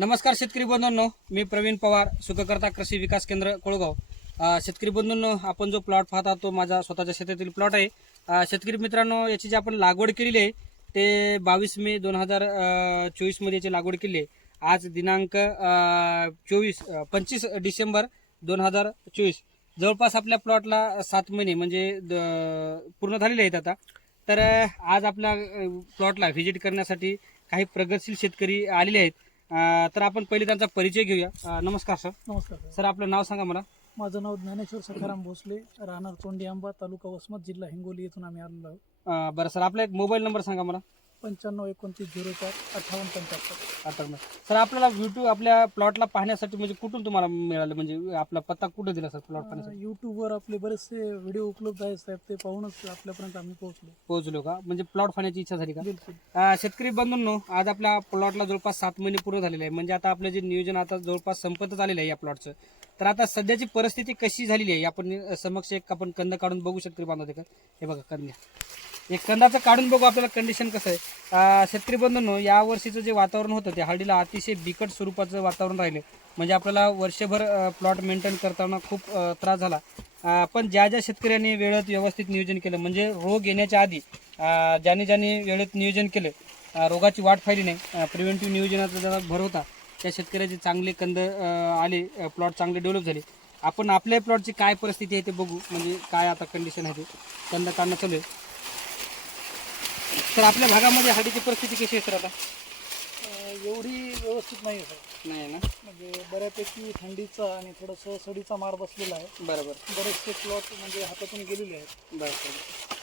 नमस्कार शेतकरी बंधूंनो मी प्रवीण पवार सुखकर्ता कृषी विकास केंद्र कोळगाव. शेतकरी बंधूंनो आपण जो प्लॉट पाहता तो माझा स्वतःच्या शेतातील प्लॉट आहे. शेतकरी मित्रांनो याची जी आपण लागवड केलेली आहे ते बावीस मे दोन हजार चोवीसमध्ये याची लागवड केली आहे. आज दिनांक चोवीस पंचवीस डिसेंबर दोन हजार चोवीस. जवळपास आपल्या प्लॉटला सात महिने म्हणजे द- पूर्ण झालेले आहेत आता. तर आज आपल्या प्लॉटला व्हिजिट करण्यासाठी काही प्रगतशील शेतकरी आलेले आहेत. अ, तर आपण पहिले त्यांचा परिचय घेऊया. अ, नमस्कार सर. नमस्कार सर. सर आपलं नाव सांगा मला. माझं नाव ज्ञानेश्वर सखाराम भोसले राहणार तोंडी आंबा तालुका वसमत जिल्हा हिंगोली येथून आम्ही आलेलो आहोत. अ, बरं सर आपला एक मोबाईल नंबर सांगा मला. पंच्याण्णव एकोणतीस झिरो चार अठ्ठावन्न पंच्याहत्तर. आता सर आपल्याला युट्यूब आपल्या प्लॉटला पाहण्यासाठी म्हणजे कुठून तुम्हाला मिळालं? म्हणजे आपला पत्ता कुठे दिला सर प्लॉट पाहण्यासाठी? यूट्यूबवर आपले बरेचसे व्हिडिओ उपलब्ध आहेत साहेब. ते पाहूनच आपल्यापर्यंत आम्ही पोहोचलो. पोहोचलो का? म्हणजे प्लॉट पाहण्याची इच्छा झाली का? बिलकुल. अ, शेतकरी बंधूंनो आज आपल्या प्लॉटला जवळपास सात महिने पूर्ण झालेले आहे म्हणजे आता आपलं जे नियोजन आता जवळपास संपतच आलेलं आहे या प्लॉटचं तर आता सध्याची परिस्थिती कशी झालेली आहे? आपण समक्ष एक आपण कंद काढून बघू शेतकरी बांधव हे बघा कंद. एक कंदाचं काढून बघू आपल्याला कंडिशन कसं आहे. शेतकरी बंधूंनो या वर्षीचं जे वातावरण होतं ते हळदीला अतिशय बिकट स्वरूपाचं वातावरण राहिलं. म्हणजे आपल्याला वर्षभर प्लॉट मेंटेन करताना खूप त्रास झाला. पण ज्या ज्या शेतकऱ्यांनी वेळेत व्यवस्थित नियोजन केलं म्हणजे रोग येण्याच्या आधी ज्याने ज्याने वेळेत नियोजन केलं रोगाची वाट पाहिली नाही प्रिव्हेंटिव्ह नियोजनाचा ज्याला भर होता त्या शेतकऱ्याचे चांगले कंद आले प्लॉट चांगले डेव्हलप झाले. आपण आपल्या प्लॉटची काय परिस्थिती आहे ते बघू म्हणजे काय आता कंडिशन आहे ते. कंद काढणं चालू आहे. तर आपल्या भागामध्ये हळदीची परिस्थिती कशी आहे सर आता? एवढी व्यवस्थित नाही आहे साहेब नाही ना? म्हणजे बऱ्यापैकी थंडीचा आणि थोडंसं सडीचा मार बसलेला आहे. बरोबर. बरेचसे प्लॉट म्हणजे हातातून गेलेले आहेत. बरं सर.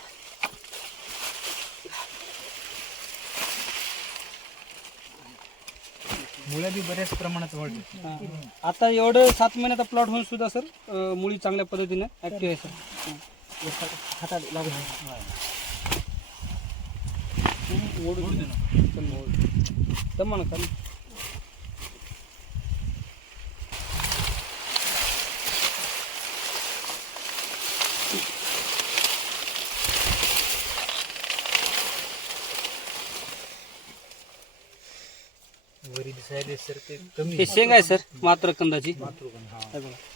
मुळ्या बी बऱ्याच प्रमाणात वाढले. आता एवढं सात महिन्याचा प्लॉट होऊन सुद्धा सर अ, मुळी चांगल्या पद्धतीने ऍक्टिव्ह आहे सर. हातात हे शेंग आहे सर मात्र कंदाची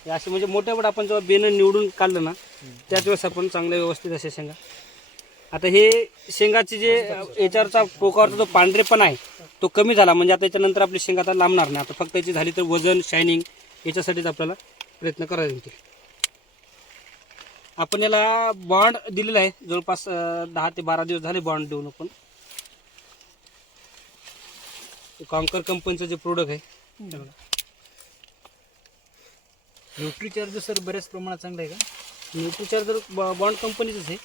असे म्हणजे मोठ्या मोठ्या आपण जेव्हा बेन निवडून काढलं ना त्याच वेळेस आपण चांगल्या व्यवस्थित असे शेंगा. आता हे शेंगाचे जे याच्यावरचा टोकावरचा जो पांढरेपण आहे तो कमी झाला. म्हणजे आता याच्यानंतर आपली शेंगा आता लांबणार नाही. आता फक्त याची झाली तर वजन शायनिंग याच्यासाठीच आपल्याला प्रयत्न करायला लागतील आपण याला बॉन्ड दिलेला आहे. जवळपास दहा ते बारा दिवस झाले बॉन्ड देऊन आपण. कॉन्कर कंपनीचं जे प्रोडक्ट आहे न्यूट्रीचार्ज चार्ज सर बऱ्याच प्रमाणात चांगलं आहे का? न्यूट्रीचार जर बॉन्ड कंपनीचंच आहे.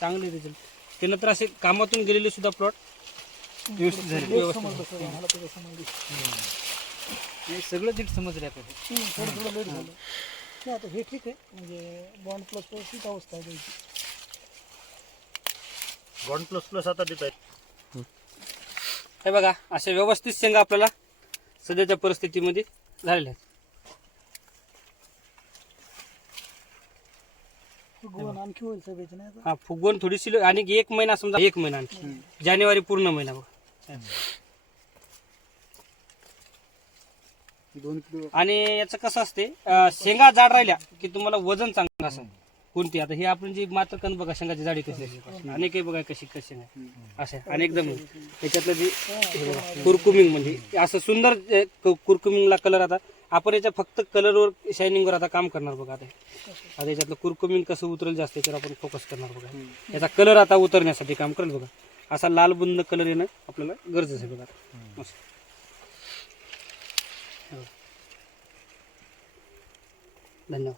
चांगले रिझल्ट त्यानंतर असे कामातून गेलेले सुद्धा प्लॉट व्यवस्थित झाले. समजलं हे सगळं नीट समजलं आपल्याला थोडं थोडं लेट झालं. नाही आता हे ठीक आहे. म्हणजे बॉन्ड प्लस ठीक अवस्था आहे त्याची. वन प्लस प्लस आता देत आहेत. हे बघा असे व्यवस्थित शेंगा आपल्याला सध्याच्या परिस्थितीमध्ये झालेल्या आहेत. आणखी होईल नाही आता हा फुगवून थोडीशी आणि एक महिना समजा एक महिना आणखी. जानेवारी पूर्ण महिना बघा. दोन किलो. आणि याचं कसं असते अं, शेंगा जाड राहिल्या की तुम्हाला वजन चांगलं असं कोणती? आता हे आपण जी मात्र कण बघा शेंगाची जाडी कशी अनेक बघा कशी कशी आहे असं आहे. आणि एकदम याच्यातलं जे हे बघा, कुरकुमिंग म्हणजे असं सुंदर कुरकुमिंगला कलर आता आपण याच्या फक्त कलरवर शायनिंगवर आता काम करणार बघा आता. आता याच्यातलं कुरकुमिंग कसं उतरेल जास्त याच्यावर आपण फोकस करणार बघा. याचा कलर आता उतरण्यासाठी काम करेल बघा. असा लाल बुंद कलर येणं आपल्याला गरजेचं आहे बघा. हे. बघा. धन्यवाद.